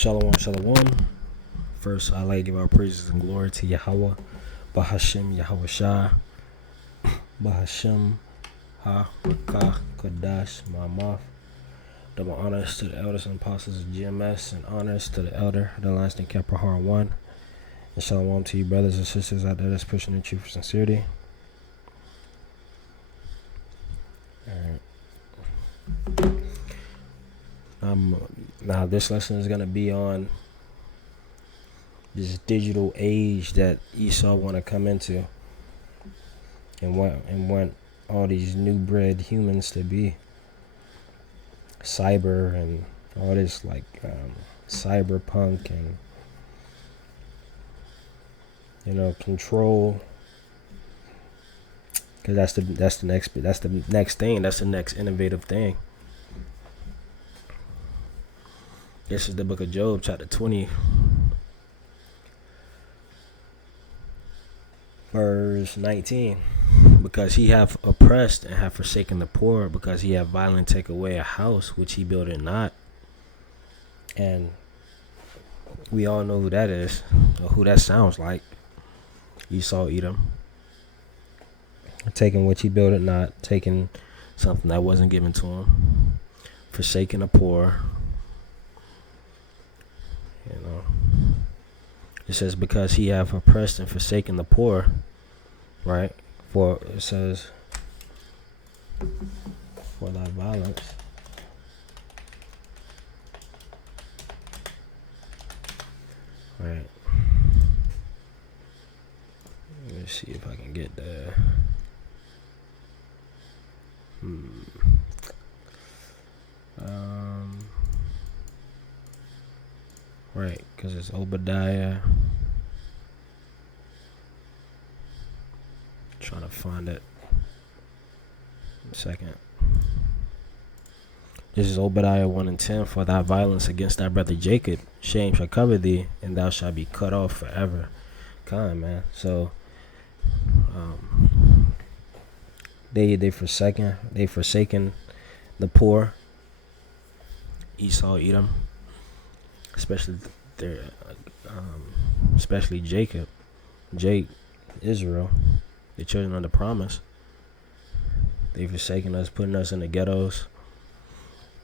Shalom, shalom. First, I like to give our praises and glory to Yahweh, Bahashem Yahweh Shah, Bahashem Ha-Rakah Kodash Ma'amaf. Double honors to the elders and apostles of GMS, and honors to the elder, the last name Keprahar 1. And shalom to you brothers and sisters out there that's pushing the truth for sincerity. Alright. Now this lesson is going to be on this digital age that Esau want to come into, and want all these new bred humans to be cyber and all this like cyberpunk and control, because that's the next thing, that's the next innovative thing. This is the book of Job, chapter 20, verse 19. Because he hath oppressed and hath forsaken the poor, because he hath violently taken away a house which he builded not. And we all know who that is, or who that sounds like. Esau, Edom. Taking what he builded not, taking something that wasn't given to him, forsaking the poor. It says, because he hath oppressed and forsaken the poor, right? For it says, for thy violence. Right. Let me see if I can get there. Right, because it's Obadiah. Trying to find it. A second. This is Obadiah 1:10. For thy violence against thy brother Jacob, shame shall cover thee, and thou shalt be cut off forever. Kind, man. So, they forsaken the poor. Esau, Edom, especially Jacob, Israel, the children of the promise. They've forsaken us, putting us in the ghettos,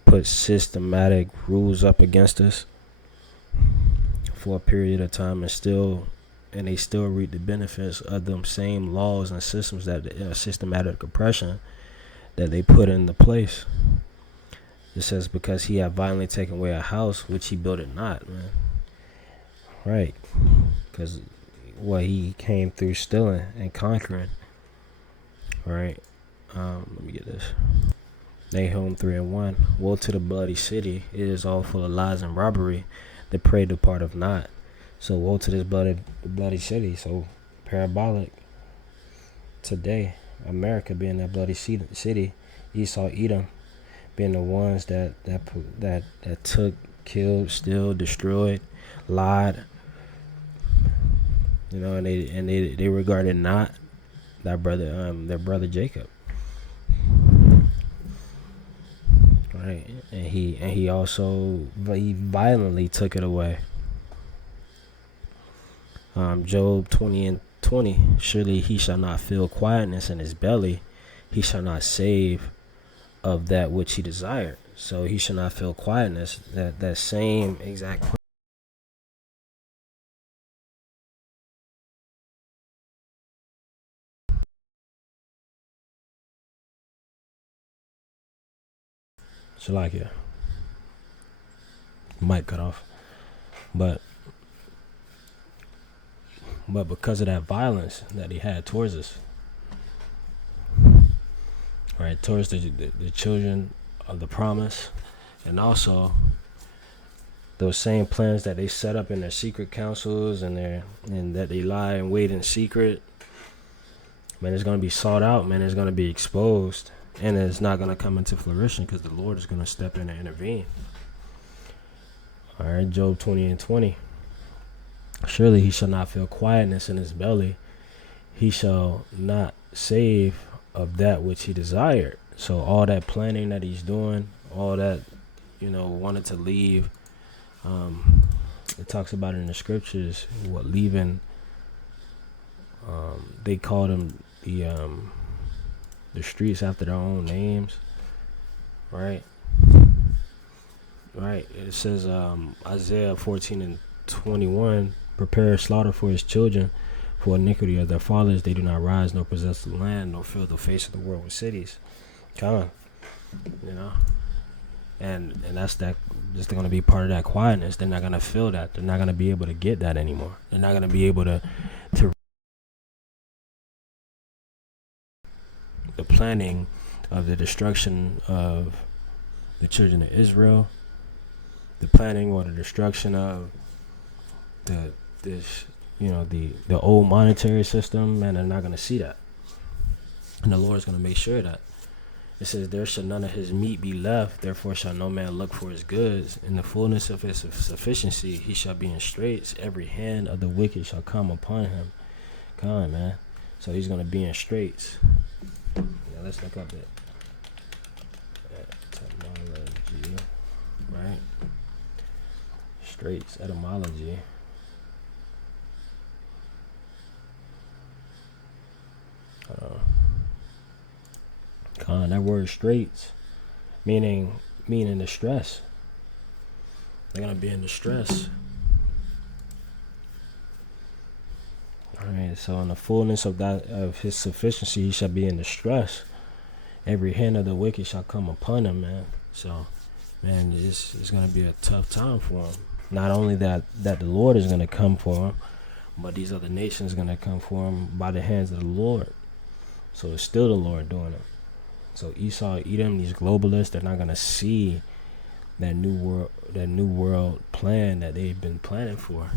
put systematic rules up against us for a period of time, and they still reap the benefits of them same laws and systems, that systematic oppression that they put into place. It says, because he hath violently taken away a house which he built it not, man. Right. Because he came through stealing and conquering. Right. Let me get this. Nahum 3:1. Woe to the bloody city. It is all full of lies and robbery. The prey departeth not. So woe to this bloody city. So parabolic. Today, America being that bloody city. Esau, Edom being the ones that took, killed, still destroyed, lied, and they regarded not their brother Jacob, right? And he also violently took it away. Job 20:20. Surely he shall not feel quietness in his belly; he shall not save of that which he desired. So he should not feel quietness. That same exact Shalakia. Might cut off. But because of that violence that he had towards us, right, towards the children of the promise, and also those same plans that they set up in their secret councils and that they lie and wait in secret, man, it's going to be sought out, man. It's going to be exposed, and it's not going to come into fruition because the Lord is going to step in and intervene. All right, Job 20:20. Surely he shall not feel quietness in his belly; he shall not save of that which he desired. So all that planning that he's doing, all that, wanted to leave It talks about it in the scriptures. What leaving? They called them the streets after their own names, right? Right. It says Isaiah 14:21, prepare slaughter for his children, for iniquity of their fathers. They do not rise nor possess the land, nor fill the face of the world with cities. Come on, you know. And that's just going to be part of that quietness. They're not going to feel that. They're not going to be able to get that anymore. They're not going to be able to the planning of the destruction of the children of Israel, the planning or the destruction of the old monetary system. Man, they're not going to see that. And the Lord is going to make sure that. It says, there shall none of his meat be left, therefore shall no man look for his goods. In the fullness of his sufficiency he shall be in straits. Every hand of the wicked shall come upon him. Come on, man. So he's going to be in straits. Yeah, let's look up that etymology, right? Straits, etymology. That word straits, meaning distress. They're gonna be in distress. Alright, so in the fullness of his sufficiency he shall be in distress. Every hand of the wicked shall come upon him, man. So, man, it's gonna be a tough time for him. Not only that the Lord is gonna come for him, but these other nations are gonna come for him by the hands of the Lord. So it's still the Lord doing it. So Esau, Edom, these globalists, they're not gonna see that new world plan that they've been planning for.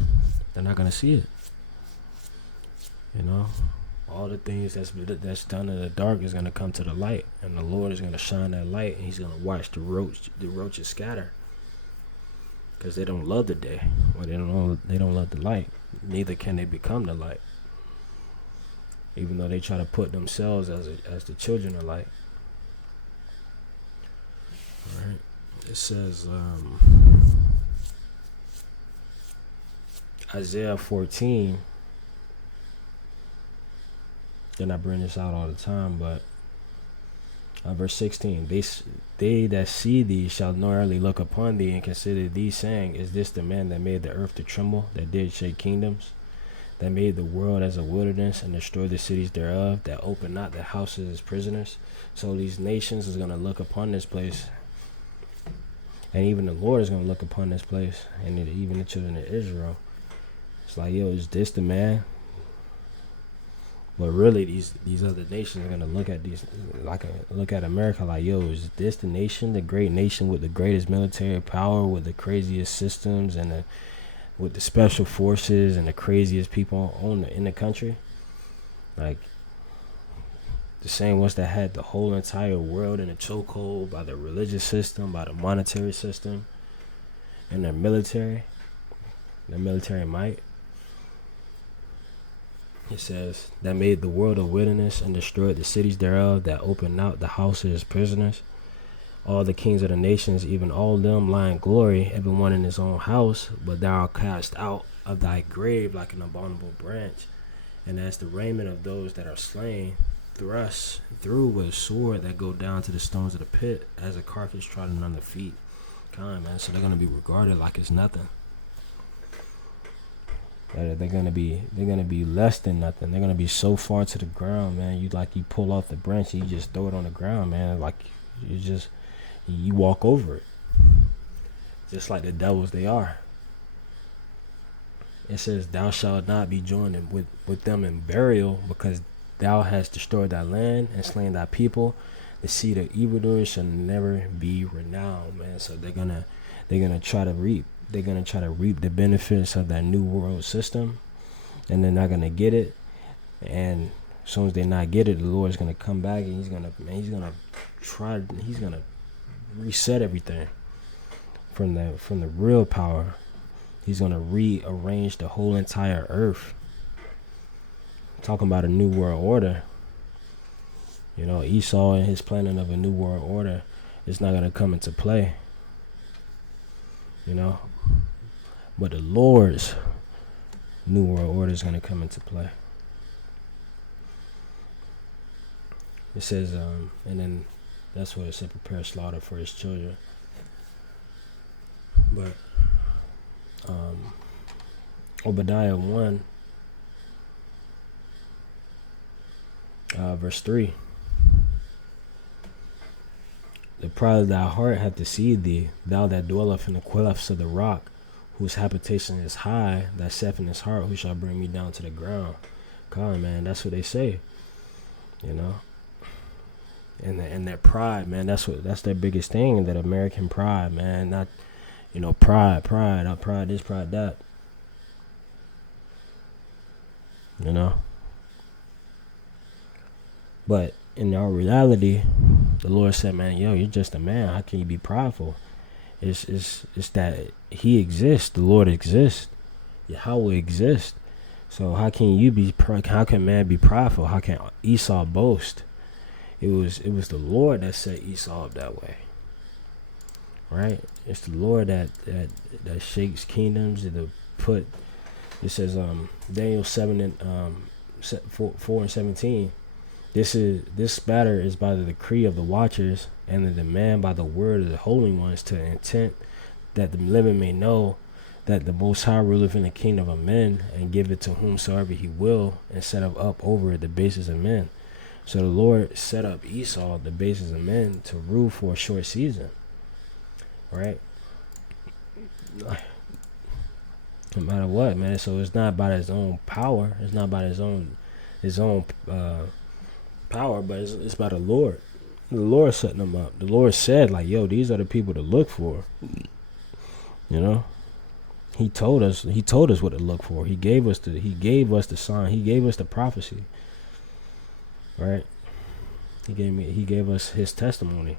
They're not gonna see it. You know, all the things that's done in the dark is gonna come to the light, and the Lord is gonna shine that light, and he's gonna watch the roaches scatter, because they don't love the day, or they don't love the light. Neither can they become the light, even though they try to put themselves as the children of light. All right. It says Isaiah 14. Then I bring this out all the time, but verse 16, they that see thee shall narrowly look upon thee and consider thee, saying, is this the man that made the earth to tremble, that did shake kingdoms, that made the world as a wilderness and destroyed the cities thereof, that opened not the houses as prisoners? So these nations is going to look upon this place, and even the Lord is going to look upon this place, and even the children of Israel. It's like, yo, is this the man? But really, these other nations are gonna look at America like, yo, is this the nation, the great nation with the greatest military power, with the craziest systems, and with the special forces and the craziest people in the country? Like, the same ones that had the whole entire world in a chokehold by the religious system, by the monetary system, and their military might. It says, that made the world a wilderness and destroyed the cities thereof, that opened out the houses as prisoners. All the kings of the nations, even all them, lie in glory, every one in his own house. But thou art cast out of thy grave like an abominable branch, and as the raiment of those that are slain, thrust through with a sword that go down to the stones of the pit, as a carcass trodden under feet. Come on, man. So they're gonna be regarded like it's nothing. They're gonna be less than nothing. They're gonna be so far to the ground, man. You pull off the branch and you just throw it on the ground, man. Like you walk over it, just like the devils they are. It says, thou shalt not be joined with them in burial, because thou hast destroyed thy land and slain thy people. The seed of evildoers shall never be renowned, man. So they're gonna try to reap. They're going to try to reap the benefits of that new world system, and they're not going to get it. And as soon as they not get it, the Lord is going to come back, and he's going to reset everything from the real power. He's going to rearrange the whole entire earth. Talking about a new world order. You know, Esau and his planning of a new world order is not going to come into play. You know, But the Lord's new world order is going to come into play. It says, and then that's what it said, prepare slaughter for his children. But Obadiah 1, verse 3. The pride of thy heart hath deceived thee, thou that dwelleth in the clefts of the rock, whose habitation is high, that saith in his heart, who shall bring me down to the ground. Come on, man, that's what they say, you know. And that pride, man, that's their biggest thing, that American pride, man. Not, you know, pride, not pride this, pride that. You know? But in our reality, the Lord said, man, yo, you're just a man. How can you be prideful? It's that he exists, the Lord exists, Yahweh exists. So how can man be prideful? How can Esau boast? It was the Lord that set Esau up that way. Right? It's the Lord that shakes kingdoms. It says Daniel 7 and 4 and 17. This matter is by the decree of the watchers, and the demand by the word of the holy ones, to the intent that the living may know that the Most High ruleth in the kingdom of men, and give it to whomsoever he will, and set up over it the bases of men. So the Lord set up Esau, the bases of men, to rule for a short season. Right? No matter what, man. So it's not about his own power. It's not about his own power, but it's about the Lord. The Lord setting them up. The Lord said, like, yo, these are the people to look for. You know? He told us what to look for. He gave us the sign. He gave us the prophecy. Right? He gave us his testimony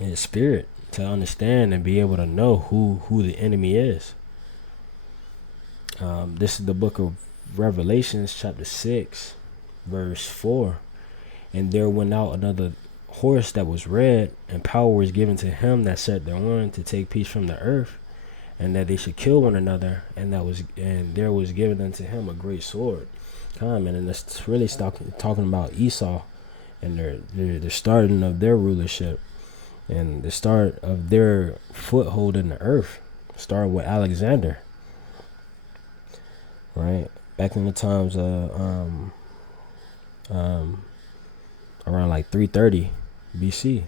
and his spirit to understand and be able to know who the enemy is. This is the book of Revelations, chapter 6, verse 4. And there went out another horse that was red, and power was given to him that sat thereon to take peace from the earth, and that they should kill one another, and there was given unto him a great sword. And it's really talking about Esau and the starting of their rulership and the start of their foothold in the earth, starting with Alexander. Right? Back in the times around like 330 BC.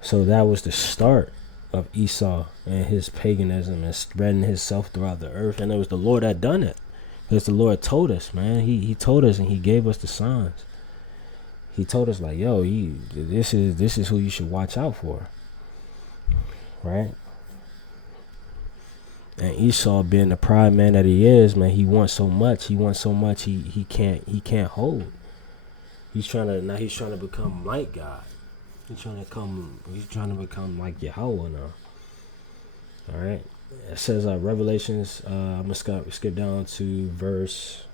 So that was the start of Esau and his paganism and spreading himself throughout the earth. And it was the Lord that done it. Because the Lord told us, man. He told us, and he gave us the signs. He told us, like, yo, this is who you should watch out for. Right? And Esau, being the pride man that he is, man, he wants so much he can't hold. He's trying to become like God. He's trying to become like Yahweh now. All right. It says Revelations. I'm gonna skip down to verse.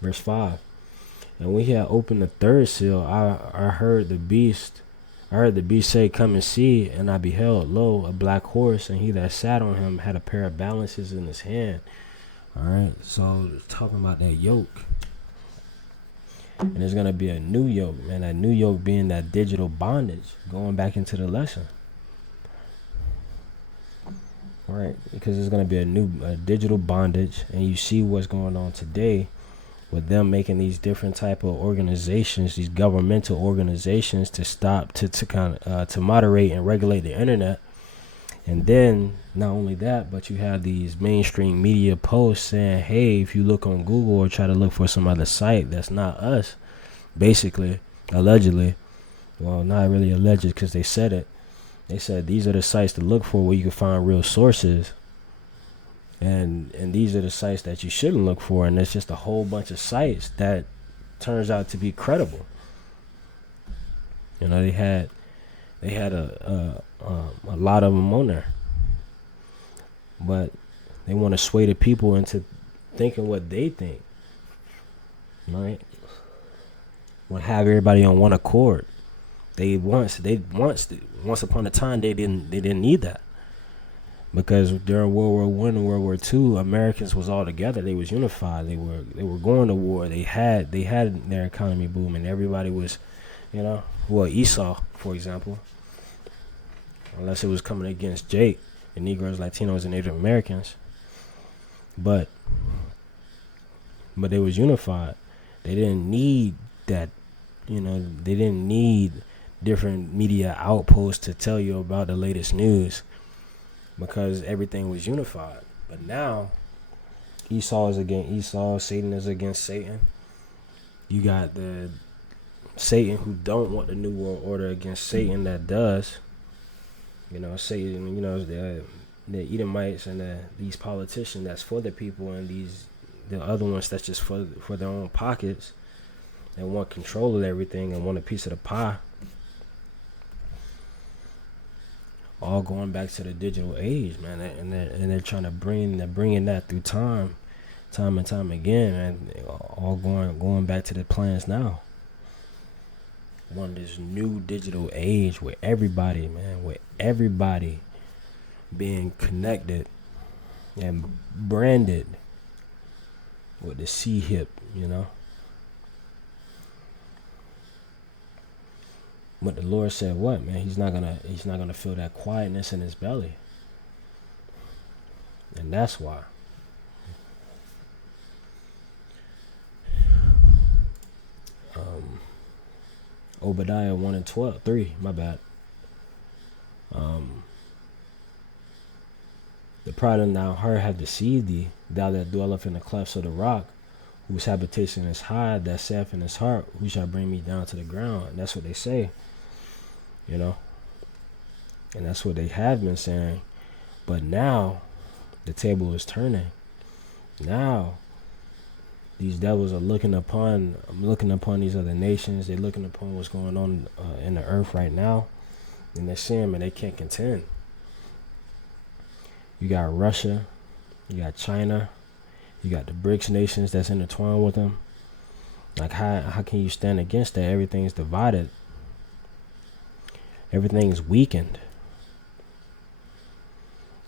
Verse 5. And when he had opened the third seal, I heard the beast say, come and see. And I beheld, lo, a black horse, and he that sat on him had a pair of balances in his hand. All right, so talking about that yoke. And there's going to be a new yoke, man. That new yoke being that digital bondage, going back into the lesson. All right, because there's going to be a digital bondage, and you see what's going on today with them making these different type of organizations, these governmental organizations, to stop, to moderate and regulate the internet. And then not only that, but you have these mainstream media posts saying, hey, if you look on Google or try to look for some other site that's not us, basically, allegedly, well, not really alleged because they said it. They said these are the sites to look for where you can find real sources. And these are the sites that you shouldn't look for. And there's just a whole bunch of sites that turns out to be credible. You know, they had a lot of them on there, but they want to sway the people into thinking what they think right? Want to have everybody on one accord. Once upon a time they didn't need that, because during World War One and World War Two, Americans was all together. They was unified. They were going to war. They had their economy booming. Everybody was, Esau, for example, unless it was coming against Jake, the Negroes, Latinos, and Native Americans, but they was unified. They didn't need that, they didn't need different media outposts to tell you about the latest news, because everything was unified. But now, Esau is against Esau, Satan is against Satan. You got the Satan who don't want the New World Order against Satan that does. Satan, the Edomites and these politicians that's for the people, and the other ones that's just for their own pockets and want control of everything and want a piece of the pie. All going back to the digital age, man, and they're trying to bringing that through time and time again, and all going back to the plans now. Want this new digital age with everybody being connected and branded with the C-hip, But the Lord said, "What, man? He's not gonna feel that quietness in his belly," and that's why. Obadiah 1:3. My bad. The pride of thine heart hath deceived thee, thou that dwelleth in the clefts of the rock, whose habitation is high, that saith in his heart, who shall bring me down to the ground? And that's what they say. And that's what they have been saying. But now the table is turning. Now these devils are looking upon these other nations. They're looking upon what's going on in the earth right now, and they're seeing, and they can't contend. You got Russia, you got China, you got the BRICS nations that's intertwined with them. Like, how can you stand against that? Everything's divided. Everything's weakened.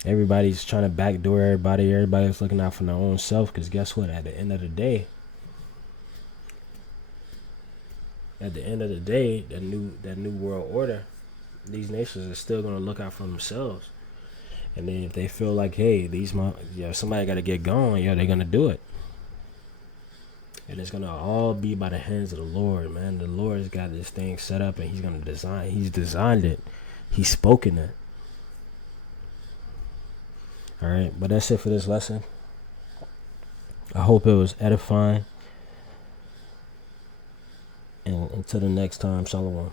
Everybody's trying to backdoor everybody. Everybody's looking out for their own self, because guess what? At the end of the day, that new world order, these nations are still going to look out for themselves. And then if they feel like, hey, somebody got to get going, they're going to do it. And it's going to all be by the hands of the Lord, man. The Lord's got this thing set up, and he's designed it. He's spoken it. All right, but that's it for this lesson. I hope it was edifying. And until the next time, shalom.